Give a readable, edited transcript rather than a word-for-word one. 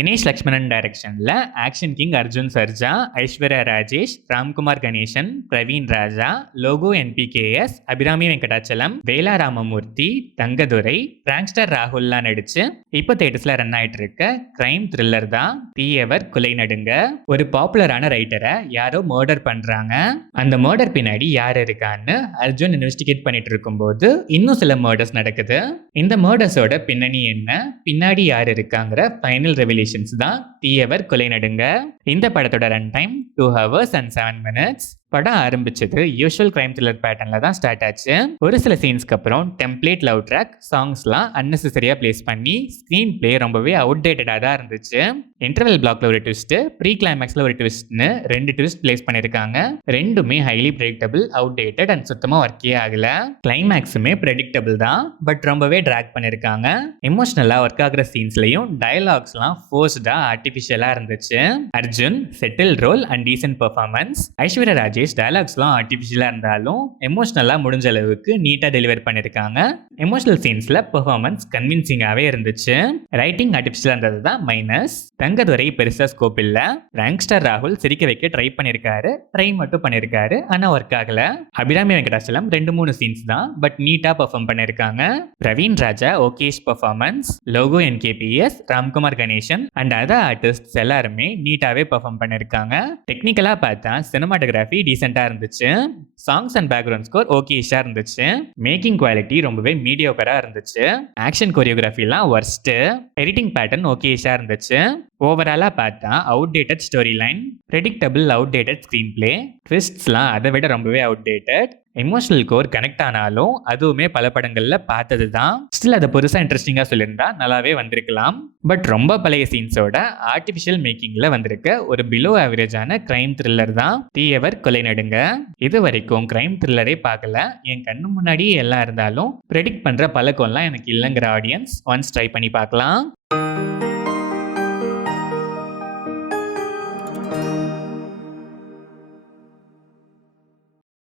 தினேஷ் லக்ஷ்மணன் டைரக்ஷன்ல action king Arjun Sharjah, Aishwarya Rajesh, Ramkumar Ganesan, Praveen ராஜா, logo என்பிகேஎஸ், Abirami Venkatachalam, வேலா Ramamurthy, Thangadurai, prankster ராகுல்லாம் நடிச்சு இப்போ தேட்டர்ஸ்ல ரன் ஆயிட்டு இருக்க கிரைம் த்ரில்லர் தான் தீயவர் கொலை நடுங்க. ஒரு பாப்புலரான ரைட்டரை யாரோ மர்டர் பண்றாங்க. அந்த மர்டர் பின்னாடி யார் இருக்கான்னு அர்ஜுன் இன்வெஸ்டிகேட் பண்ணிட்டு இருக்கும்போது இன்னும் சில மர்டர்ஸ் நடக்குது. இந்த மர்டர்ஸோட பின்னணி என்ன, பின்னாடி யார் இருக்காங்கிற ஃபைனல் ரெவலேஷன்ஸ் தான் தீயவர் கொலை நடுங்க. இந்த படத்தோட run time 2 hours and 7 minutes. படம் ஆரம்பிச்சது யூஷுவல் கிரைம் த்ரில்லர் பேட்டர்ன்ல தான் ஸ்டார்ட் ஆச்சு. ஒரு சில சீன்ஸ்க்கு அப்புறம் டெம்ப்ளேட் லவ் ட்ராக் சாங்ஸ்லாம் அன்னெசரியா பிளேஸ் பண்ணி ஸ்க்ரீன் பிளே ரொம்பவே அவுடேட்டடா தான் இருந்துச்சு. இன்டர்வல் பிளாக்ல ஒரு ட்விஸ்ட், ப்ரீ கிளைமேக்ஸ்ல ஒரு ட்விஸ்ட்னு 2 ட்விஸ்ட் பிளேஸ் பண்ணிருக்காங்க. ரெண்டுமே ஹைலி ப்ரெடிக்டபிள், அவுடேட்டட் அண்ட் சுத்தமா ஒர்க்கே ஆகல. கிளைமேக்ஸுமே ப்ரெடிக்டபிள் தான், பட் ரொம்பவே ட்ராக் பண்ணிருக்காங்க. எமோஷனலா ஒர்க் ஆகிற சீன்ஸ்லயும் டயலாக்ஸ்லாம் ஃபோர்ஸ்டா ஆர்டிஃபிஷியலா இருந்துச்சு. Arjun settle role and decent performance. Aishwarya Rajesh டயலாக்ஸ்லாம் ஆர்டிஃபிஷியலா இருந்தாலும் எமோஷனலா முடிஞ்ச அளவுக்கு நீட்டா டெலிவர் பண்ணிருக்காங்க. எமோஷனல் சீன்ஸ்ல பெர்ஃபார்மன்ஸ் கன்வின்சிங்காவே இருந்துச்சு. ரைட்டிங் ஆர்டிஃபிஷியலா இருந்தது தான் மைனஸ். தங்கதுரை பெருசா ஸ்கோப் இல்ல. பிராங்க்ஸ்டர் ராகுல் சிரிக்க வைக்க ட்ரை மட்டும் பண்ணிருக்காரு, ஆனா ஒர்க் ஆகல. அபிராமி வெங்கடாச்சலம் 2-3 சீன்ஸ் தான், பட் நீட்டா பெர்ஃபார்ம் பண்ணிருக்காங்க. Praveen Raja okish performance. லோகோ என்பிகேஎஸ், Ramkumar Ganesan and other artists எல்லாருமே நீட்டாவே பெர்ஃபார்ம் பண்ணிருக்காங்க. டெக்னிக்கலா பார்த்தா சினிமாட்டோகிராஃபி டீசெண்டா இருந்துச்சு. சாங்ஸ் அண்ட் பேக்ரவுண்ட் ஸ்கோர் ஓகேஷா இருந்துச்சு. மேக்கிங் குவாலிட்டி ரொம்பவே மீடியோக்கரா இருந்துச்சு. ஆக்ஷன் கோரியோகிராஃபிலாம் வர்ஸ்ட். எடிட்டிங் பேட்டர்ன் ஓகேஷா இருந்துச்சு. ஓவராலா பார்த்தா outdated story line, predictable outdated screenplay, ட்விஸ்ட்ஸ்லாம் அதை விட ரொம்பவே அவுடேட்டட். எமோஷனல் கோர் கனெக்ட் ஆனாலும் அதுவுமே பல படங்கள்ல பார்த்தது தான். ஸ்டில் அதை பெருசா இன்ட்ரெஸ்டிங்கா சொல்லியிருந்தா நல்லாவே வந்திருக்கலாம். பட் ரொம்ப பழைய சீன்ஸோட ஆர்டிஃபிஷியல் மேக்கிங்ல வந்திருக்க ஒரு பிலோ ஆவரேஜான கிரைம் த்ரில்லர் தான் தீயவர் கொலை நடுங்க. இது வரைக்கும் கிரைம் த்ரில்லரே பார்க்கல, என் கண்ணு முன்னாடியே எல்லாம் இருந்தாலும் ப்ரெடிக்ட் பண்ற பழக்கம்லாம் எனக்கு இல்லைங்கிற ஆடியன்ஸ் ஒன்ஸ் ட்ரை பண்ணி பார்க்கலாம்.